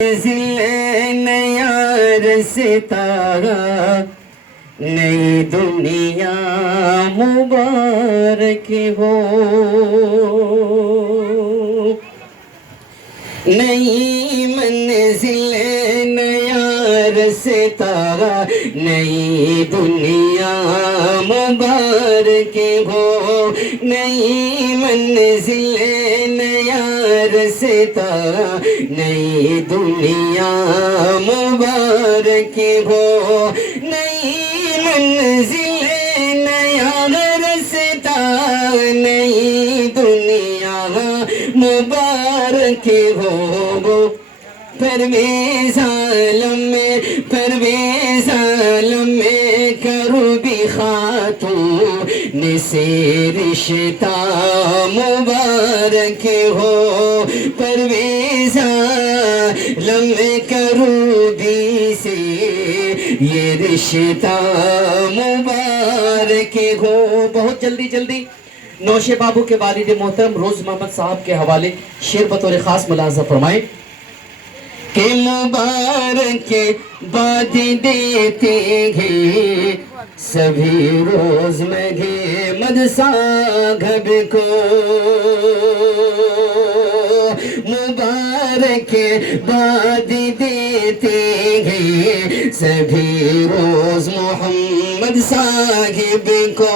منزل نیا رستا نئی دنیا مبارک ہو، نئی منزل نیا رستا نئی دنیا مبارک ہو، نئی منزل نیا رستا نئی دنیا مبارک ہو، نئی منزل نیا رستا نئی دنیا مبارک ہو، پرویز عالم میں کرو بھی خاتون سے رشتہ مبارک ہو، پرویز عالم میں کرو بھی سے یہ رشتہ مبارک ہو۔ بہت جلدی نوشے بابو کے والد محترم روز محمد صاحب کے حوالے شعر بطور خاص ملاحظہ فرمائیں کہ مبارک باد دیتے ہیں سبھی روز مگے مدسا گھب کو، مبارک باد دیتے ہیں سبھی روز محمد صاحب کو،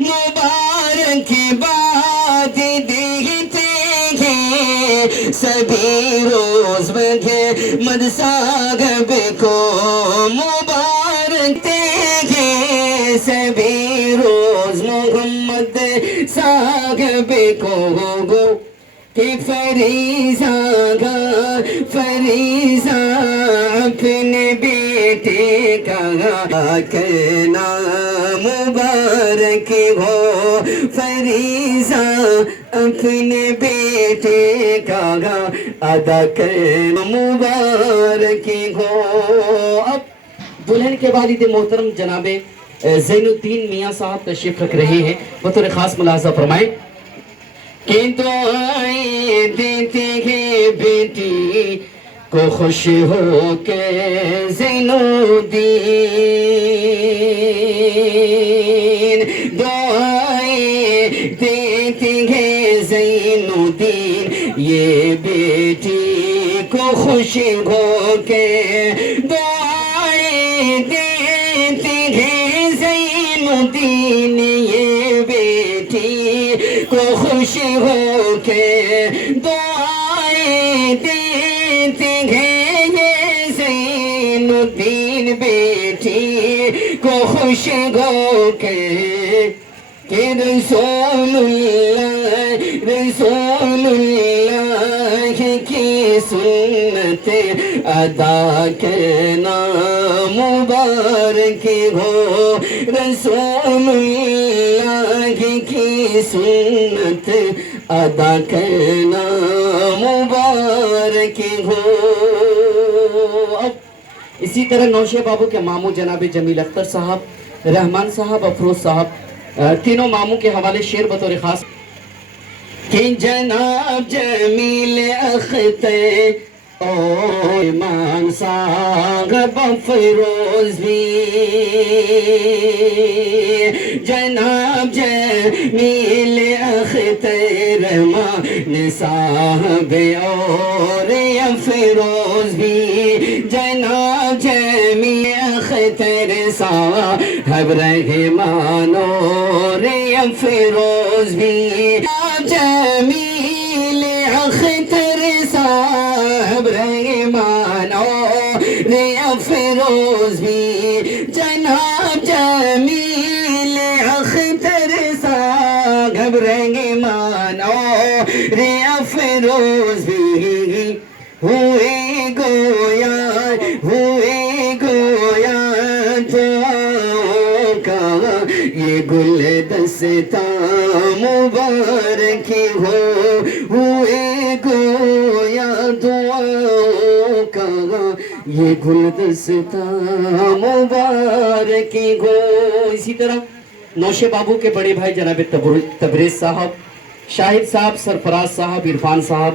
مبارک باد دیتے ہیں سبھی روز محمد صاحب کو، مبارک ہیں سبھی روز محمد صاحب کو، کہ فریضہ اپنے بیٹے کا کہنا مبارک ہو، فریضہ اپنے بیٹے کا ادا کرنا مبارک ہو۔ اب دلہن کے والد محترم جناب زین الدین میاں صاحب تشریف رکھ رہے ہیں، بطور خاص ملاحظہ فرمائیں کہ دعائیں دیتے ہیں بیٹی کو خوش ہو کے زین الدین، دعائیں دیتے ہیں زین الدین یہ بیٹی کو خوش ہو کے، دعائیں دیتے ہیں زین الدین یہ بیٹی کو خوش ہو کے، دعائیں دیتے ہیں یہ زین الدین بیٹی کو خوش ہو کے، کہ رسول اللہ کی سنت ادا کرنا مبارک ہو، رسول اللہ کی سنت ادا کرنا مبارک ہو۔ اب اسی طرح نوشے بابو کے ماموں جناب جمیل اختر صاحب، رحمان صاحب، افروز صاحب، تینوں ماموں کے حوالے شعر بطور خاص کہ جناب جمیل اختر او ایمان صاحب افروز بھی، جناب جمیل اختر رحمان صاحب اور افروز بھی، جناب جمیل اختر صاحب رحمان اور افروز بھی، جمیل اختر صاحب رحمان اور افروز بھی، جناب جمیل اختر صاحب رحمان اور افروز بھی، ہوئے گویا دعاؤں کا یہ گلدستہ مبارک ہو، ہوئے گویا دعاؤں کا یہ گلدستہ مبارک ہو۔ اسی طرح نوشے بابو کے بڑے بھائی جناب تبریز صاحب، شاہد صاحب، سرفراز صاحب، عرفان صاحب،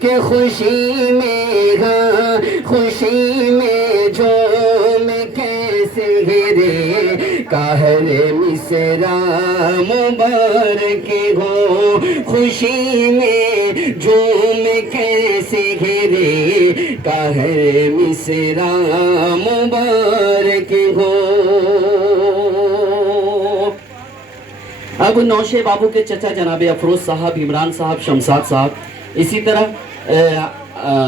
کہ خوشی میں ہاں خوشی میں جھوم کیسے گرے قہر مصرع مبارک ہو خوشی میں جھوم کیسے گرے قہر مصرع مبارک ہو۔ اب نوشے بابو کے چچا جناب افروز صاحب، عمران صاحب، شمشاد صاحب، اسی طرح